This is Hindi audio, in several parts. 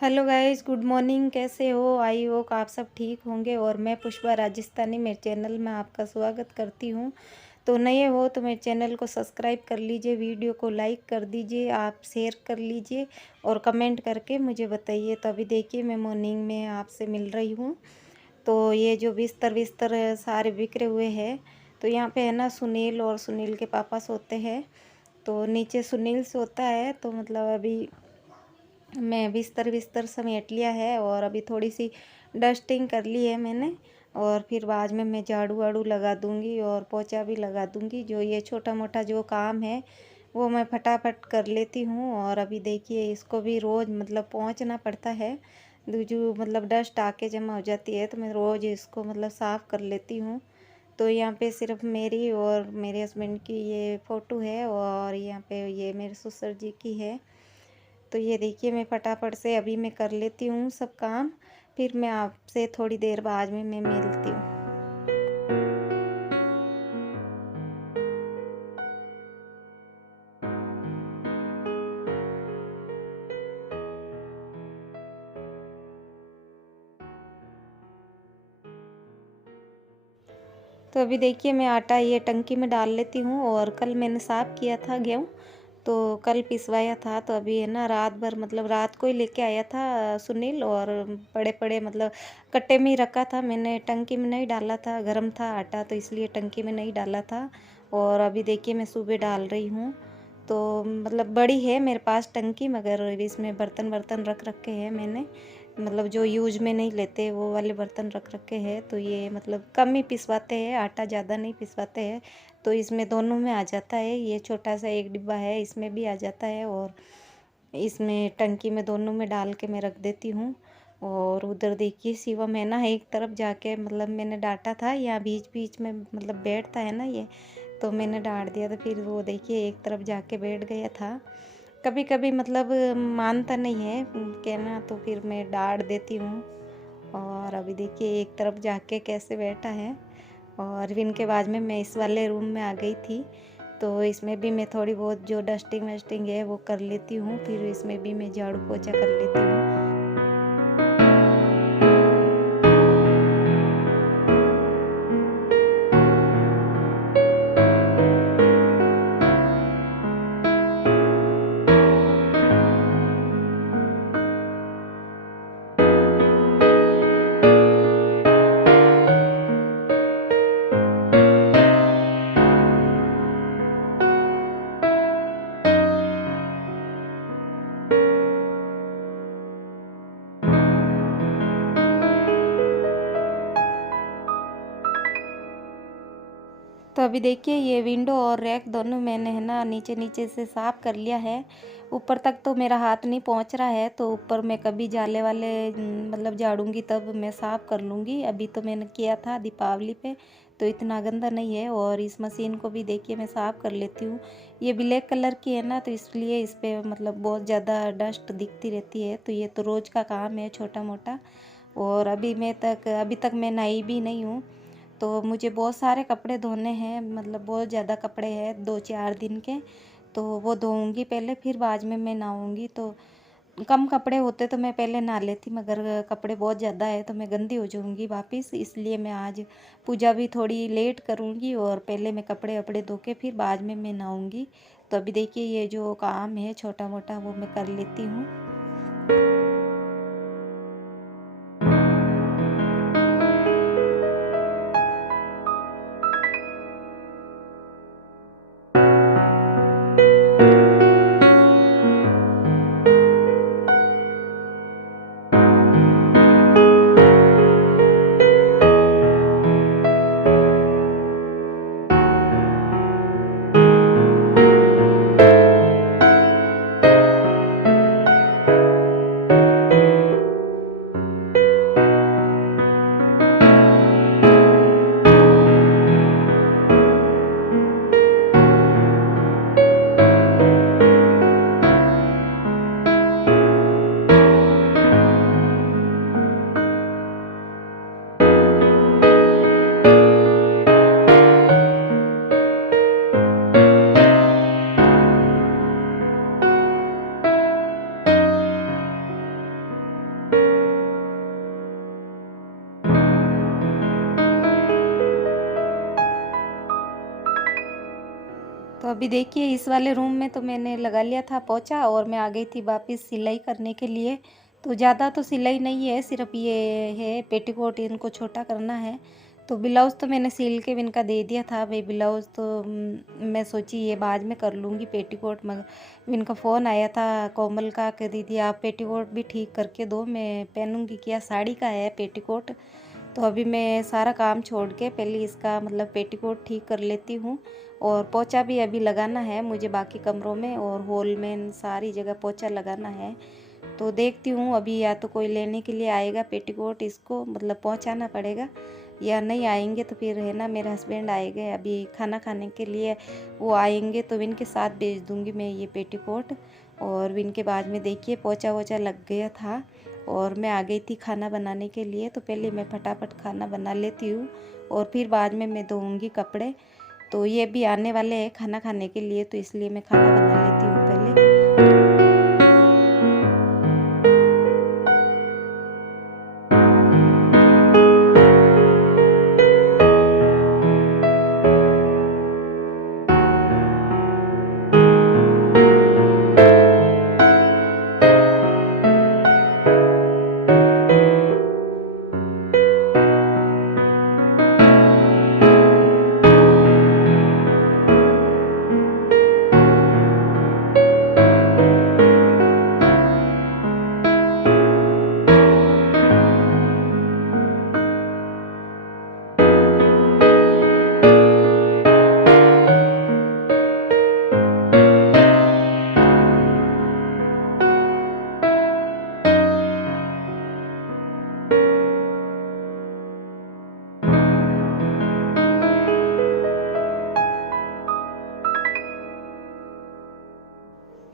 Hello guys, good morning. कैसे हो? आई होप आप सब ठीक होंगे। और मैं पुष्पा राजस्थानी मेरे चैनल में आपका स्वागत करती हूँ। तो नए हो तो मेरे चैनल को सब्सक्राइब कर लीजिए, वीडियो को लाइक कर दीजिए, आप शेयर कर लीजिए और कमेंट करके मुझे बताइए। तो अभी देखिए मैं मॉर्निंग में आपसे मिल रही हूँ। तो ये जो बिस्तर विस्तर सारे बिखरे हुए हैं, तो यहाँ पे है ना सुनील और सुनील के पापा सोते हैं। तो नीचे सुनील सोता है। तो मतलब अभी मैं बिस्तर विस्तर समेट लिया है और अभी थोड़ी सी डस्टिंग कर ली है मैंने। और फिर बाद में मैं झाड़ू वाड़ू लगा दूंगी और पोछा भी लगा दूंगी। जो ये छोटा मोटा जो काम है वो मैं फटाफट कर लेती हूँ। और अभी देखिए इसको भी रोज़ मतलब पोंछना पड़ता है। जो मतलब डस्ट आके जमा हो जाती है तो मैं रोज़ इसको मतलब साफ़ कर लेती हूँ। तो यहाँ पे सिर्फ मेरी और मेरे हस्बैंड की ये फ़ोटो है और यहाँ पे ये मेरे ससुर जी की है। तो ये देखिए मैं फटाफट से अभी मैं कर लेती हूँ सब काम, फिर मैं आपसे थोड़ी देर बाद में मैं मिलती हूँ। तो अभी देखिए मैं आटा ये टंकी में डाल लेती हूँ। और कल मैंने साफ़ किया था गेहूँ, तो कल पिसवाया था। तो अभी है ना रात भर मतलब रात को ही लेके आया था सुनील। और बड़े बड़े मतलब कट्टे में ही रखा था मैंने, टंकी में नहीं डाला था, गर्म था आटा तो इसलिए टंकी में नहीं डाला था। और अभी देखिए मैं सुबह डाल रही हूँ। तो मतलब बड़ी है मेरे पास टंकी, मगर इसमें बर्तन वर्तन रख रखे हैं मैंने, मतलब जो यूज में नहीं लेते वो वाले बर्तन रख रखे हैं। तो ये मतलब कम ही पिसवाते हैं, आटा ज़्यादा नहीं पिसवाते हैं। तो इसमें दोनों में आ जाता है, ये छोटा सा एक डिब्बा है इसमें भी आ जाता है। और इसमें टंकी में दोनों में डाल के मैं रख देती हूँ। और उधर देखिए शिवम है ना एक तरफ जाके, मतलब मैंने डांटा था, यहाँ बीच बीच में मतलब बैठता है ना ये, तो मैंने डांट दिया। तो फिर वो देखिए एक तरफ जाके बैठ गया था। कभी कभी मतलब मानता नहीं है कहना, तो फिर मैं डांट देती हूँ। और अभी देखिए एक तरफ जाके कैसे बैठा है। और फिर इनके बाद में मैं इस वाले रूम में आ गई थी। तो इसमें भी मैं थोड़ी बहुत जो डस्टिंग वस्टिंग है वो कर लेती हूँ, फिर इसमें भी मैं झाड़ू पोछा कर लेती हूँ। तो अभी देखिए ये विंडो और रैक दोनों मैंने है ना नीचे नीचे से साफ़ कर लिया है। ऊपर तक तो मेरा हाथ नहीं पहुंच रहा है, तो ऊपर मैं कभी जाले वाले मतलब झाड़ूंगी तब मैं साफ़ कर लूँगी। अभी तो मैंने किया था दीपावली पे, तो इतना गंदा नहीं है। और इस मशीन को भी देखिए मैं साफ़ कर लेती हूँ। ये ब्लैक कलर की है ना, तो इसलिए इस पर मतलब बहुत ज़्यादा डस्ट दिखती रहती है। तो ये तो रोज़ का काम है छोटा मोटा। और अभी तक मैं नहाई भी नहीं हूँ। तो मुझे बहुत सारे कपड़े धोने हैं, मतलब बहुत ज़्यादा कपड़े हैं 2-4 दिन के। तो वो धोऊंगी पहले, फिर बाद में मैं नहाऊंगी। तो कम कपड़े होते तो मैं पहले नहा लेती, मगर कपड़े बहुत ज़्यादा है तो मैं गंदी हो जाऊंगी वापस। इसलिए मैं आज पूजा भी थोड़ी लेट करूंगी और पहले मैं कपड़े वपड़े धो के फिर बाद में मैं नहाऊंगी। तो अभी देखिए ये जो काम है छोटा मोटा वो मैं कर लेती हूँ। अभी देखिए इस वाले रूम में तो मैंने लगा लिया था पोंछा और मैं आ गई थी वापस सिलाई करने के लिए। तो ज़्यादा तो सिलाई नहीं है, सिर्फ़ ये है पेटीकोट इनको छोटा करना है। तो ब्लाउज़ तो मैंने सिल के इनका दे दिया था भई, ब्लाउज़ तो मैं सोची ये बाद में कर लूँगी पेटीकोट। मगर इनका फ़ोन आया था कोमल का कि दीदी आप पेटीकोट भी ठीक करके दो, मैं पहनूँगी क्या, साड़ी का है पेटीकोट। तो अभी मैं सारा काम छोड़ के पहले इसका मतलब पेटीकोट ठीक कर लेती हूँ। और पोंछा भी अभी लगाना है मुझे बाकी कमरों में और हॉल में सारी जगह पोंछा लगाना है। तो देखती हूँ अभी या तो कोई लेने के लिए आएगा पेटीकोट, इसको मतलब पहुँचाना पड़ेगा, या नहीं आएंगे तो फिर है ना मेरे हस्बैंड आएंगे अभी खाना खाने के लिए, वो आएंगे तो इनके साथ भेज दूँगी मैं ये पेटीकोट। और इनके बाद में देखिए पोंछा वोछा लग गया था और मैं आ गई थी खाना बनाने के लिए। तो पहले मैं फटाफट खाना बना लेती हूँ और फिर बाद में मैं धोऊँगी कपड़े। तो ये भी आने वाले हैं खाना खाने के लिए, तो इसलिए मैं खाना बना लेती हूँ पहले।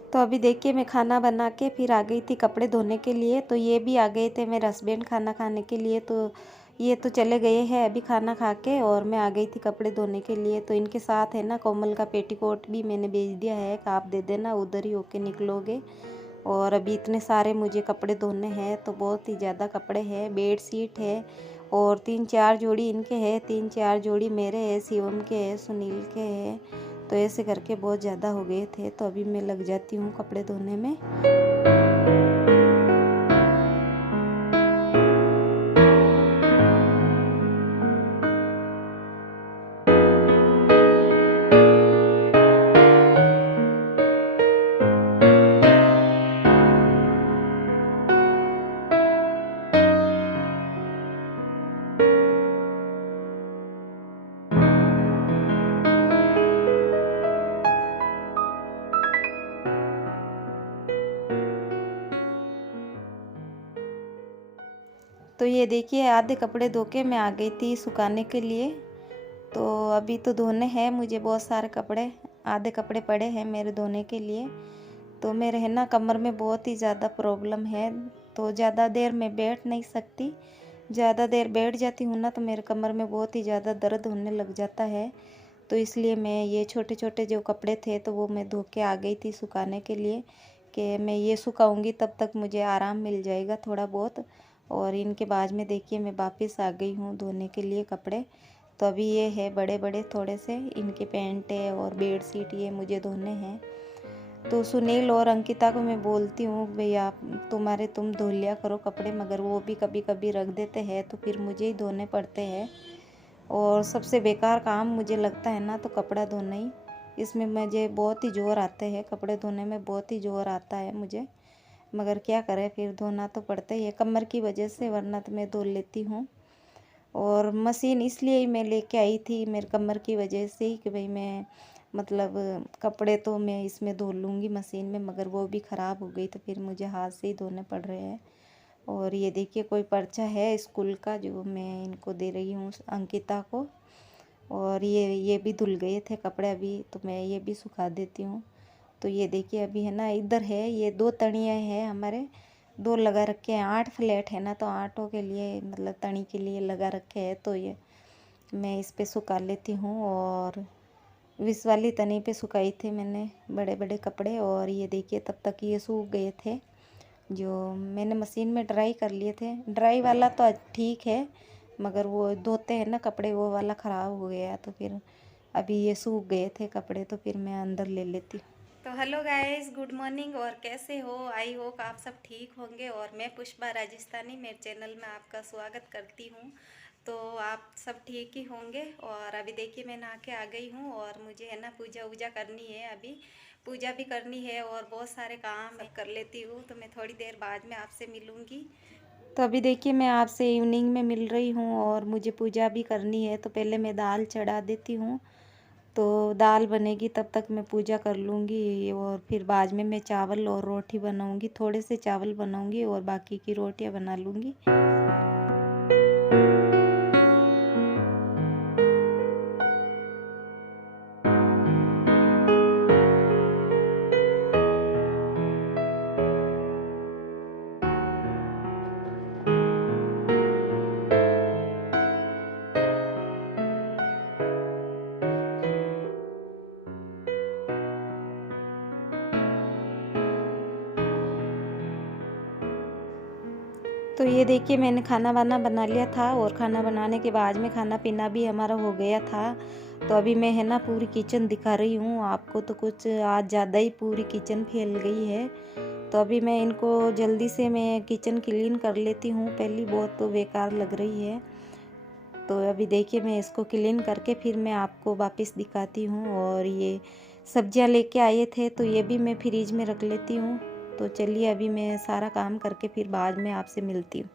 तो अभी देखिए मैं खाना बना के फिर आ गई थी कपड़े धोने के लिए। तो ये भी आ गए थे मेरे हस्बैंड खाना खाने के लिए। तो ये तो चले गए हैं अभी खाना खा के और मैं आ गई थी कपड़े धोने के लिए। तो इनके साथ है ना कोमल का पेटीकोट भी मैंने भेज दिया है कि आप दे देना, उधर ही होके निकलोगे। और अभी इतने सारे मुझे कपड़े धोने हैं, तो बहुत ही ज़्यादा कपड़े हैं। बेड शीट है और 3-4 जोड़ी इनके हैं, 3-4 जोड़ी मेरे हैं, शिवम के हैं, सुनील के हैं। तो ऐसे करके बहुत ज़्यादा हो गए थे। तो अभी मैं लग जाती हूँ कपड़े धोने में। तो ये देखिए आधे कपड़े धो के मैं आ गई थी सुखाने के लिए। तो अभी तो धोने हैं मुझे बहुत सारे कपड़े, आधे कपड़े पड़े हैं मेरे धोने के लिए। तो मेरे है ना कमर में बहुत ही ज़्यादा प्रॉब्लम है, तो ज़्यादा देर मैं बैठ नहीं सकती। ज़्यादा देर बैठ जाती हूँ ना तो मेरे कमर में बहुत ही ज़्यादा दर्द होने लग जाता है। तो इसलिए मैं ये छोटे छोटे जो कपड़े थे तो वो मैं धो के आ गई थी सुखाने के लिए, कि मैं ये सुखाऊंगी तब तक मुझे आराम मिल जाएगा थोड़ा बहुत। और इनके बाद में देखिए मैं वापस आ गई हूँ धोने के लिए कपड़े। तो अभी ये है बड़े बड़े थोड़े से इनके पैंट है और बेड शीट ये मुझे धोने हैं। तो सुनील और अंकिता को मैं बोलती हूँ भैया तुम धो लिया करो कपड़े, मगर वो भी कभी कभी रख देते हैं तो फिर मुझे ही धोने पड़ते हैं। और सबसे बेकार काम मुझे लगता है ना तो कपड़ा धोना ही। इसमें मुझे बहुत ही ज़ोर आते हैं, कपड़े धोने में बहुत ही ज़ोर आता है मुझे, मगर क्या करें फिर धोना तो पड़ता ही है कमर की वजह से, वरना तो मैं धो लेती हूँ। और मशीन इसलिए ही मैं लेके आई थी मेरे कमर की वजह से ही कि भाई मैं मतलब कपड़े तो मैं इसमें धो लूँगी मशीन में, मगर वो भी ख़राब हो गई तो फिर मुझे हाथ से ही धोने पड़ रहे हैं। और ये देखिए कोई पर्चा है स्कूल का जो मैं इनको दे रही हूँ अंकिता को। और ये भी धुल गए थे कपड़े अभी, तो मैं ये भी सुखा देती हूँ। तो ये देखिए अभी है ना इधर है ये 2 तणियाँ हैं हमारे, 2 लगा रखे हैं। 8 फ्लैट है ना तो 8 के लिए मतलब तणी के लिए लगा रखे हैं। तो ये मैं इस पे सुखा लेती हूँ। और इस वाली तनी पे सुखाई थी मैंने बड़े बड़े कपड़े। और ये देखिए तब तक ये सूख गए थे, जो मैंने मशीन में ड्राई कर लिए थे। ड्राई वाला तो ठीक है, मगर वो धोते हैं ना कपड़े वो वाला ख़राब हो गया। तो फिर अभी ये सूख गए थे कपड़े तो फिर मैं अंदर ले लेती हूँ। तो हेलो गाइस, गुड मॉर्निंग। और कैसे हो? आई होप आप सब ठीक होंगे। और मैं पुष्पा राजस्थानी मेरे चैनल में आपका स्वागत करती हूँ। तो आप सब ठीक ही होंगे। और अभी देखिए मैं नहा के आ गई हूँ और मुझे है ना पूजा वूजा करनी है। अभी पूजा भी करनी है और बहुत सारे काम मैं कर लेती हूँ। तो मैं थोड़ी देर बाद में आपसे मिलूँगी। तो अभी देखिए मैं आपसे इवनिंग में मिल रही हूँ और मुझे पूजा भी करनी है। तो पहले मैं दाल चढ़ा देती हूँ, तो दाल बनेगी तब तक मैं पूजा कर लूँगी। और फिर बाद में मैं चावल और रोटी बनाऊँगी, थोड़े से चावल बनाऊँगी और बाकी की रोटियाँ बना लूँगी। तो ये देखिए मैंने खाना वाना बना लिया था और खाना बनाने के बाद में खाना पीना भी हमारा हो गया था। तो अभी मैं है ना पूरी किचन दिखा रही हूँ आपको। तो कुछ आज ज़्यादा ही पूरी किचन फैल गई है। तो अभी मैं इनको जल्दी से मैं किचन क्लीन कर लेती हूँ। पहली बहुत तो बेकार लग रही है। तो अभी देखिए मैं इसको क्लीन करके फिर मैं आपको वापस दिखाती हूँ। और ये सब्जियाँ लेके आए थे तो ये भी मैं फ्रीज में रख लेती हूँ। तो चलिए अभी मैं सारा काम करके फिर बाद में आपसे मिलती हूँ।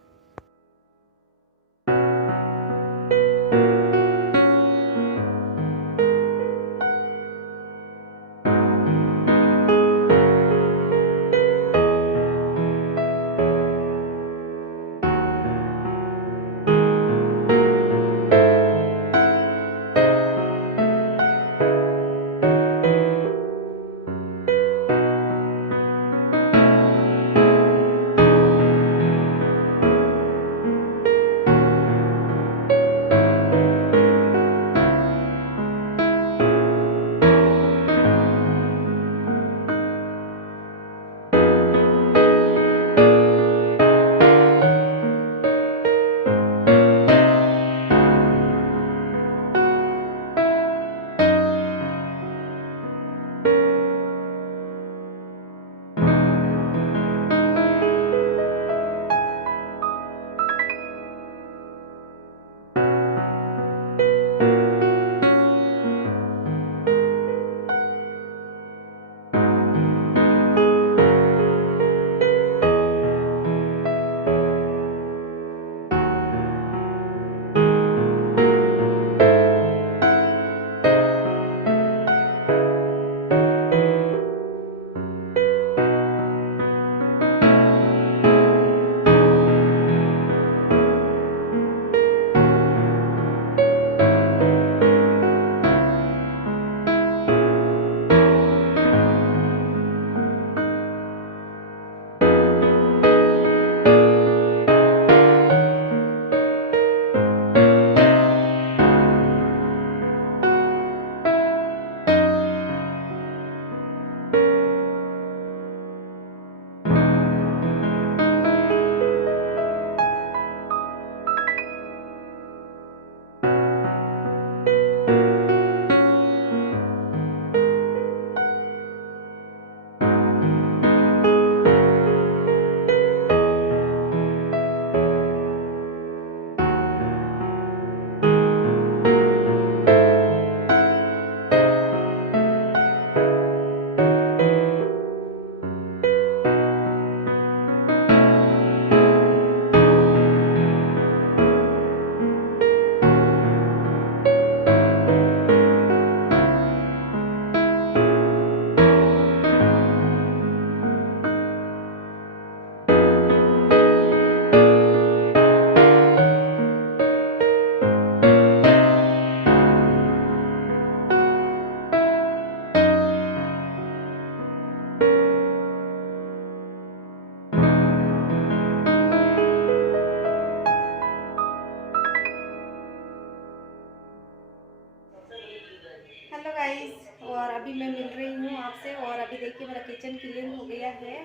हेलो गाइस, और अभी मैं मिल रही हूँ आपसे। और अभी देखिए मेरा किचन क्लीन हो गया है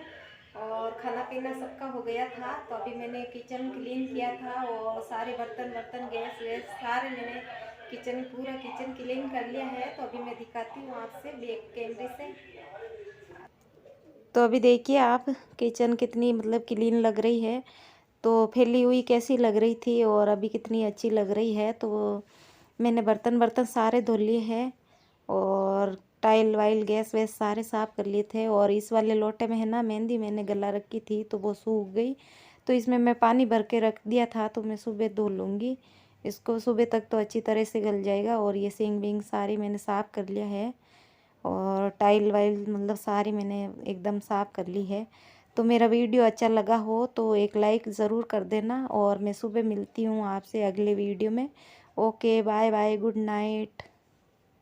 और खाना पीना सबका हो गया था। तो अभी मैंने किचन क्लीन किया था और सारे बर्तन वर्तन गैस वैस सारे मैंने पूरा किचन क्लीन कर लिया है। तो अभी मैं दिखाती हूँ आपसे बैक कैमरे से। तो अभी देखिए आप, किचन कितनी मतलब क्लीन लग रही है। तो फैली हुई कैसी लग रही थी और अभी कितनी अच्छी लग रही है। तो मैंने बर्तन वर्तन सारे धो लिए हैं और टाइल वाइल गैस वैस सारे साफ़ कर लिए थे। और इस वाले लोटे में है ना मेहंदी मैंने गला रखी थी तो वो सूख गई। तो इसमें मैं पानी भर के रख दिया था, तो मैं सुबह धो लूँगी इसको। सुबह तक तो अच्छी तरह से गल जाएगा। और ये सिंग बिंग सारी मैंने साफ़ कर लिया है और टाइल वाइल मतलब सारी मैंने एकदम साफ़ कर ली है। तो मेरा वीडियो अच्छा लगा हो तो एक लाइक ज़रूर कर देना। और मैं सुबह मिलती हूँ आपसे अगले वीडियो में। Okay, bye bye, good night.